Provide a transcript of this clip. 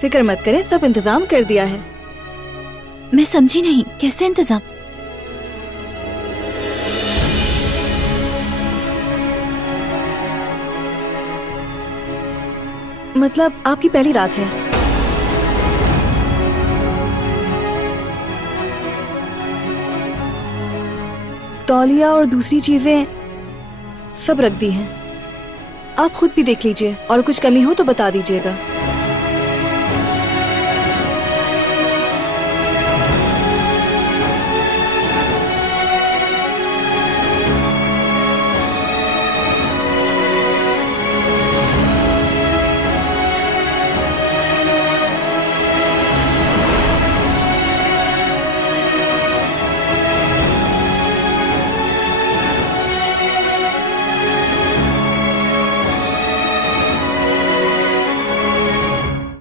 फिक्र मत करें, सब इंतजाम कर दिया है। मैं समझी नहीं, कैसे इंतजाम? मतलब आपकी पहली रात है। तौलिया और दूसरी चीजें सब रख दी हैं। आप खुद भी देख लीजिए और कुछ कमी हो तो बता दीजिएगा।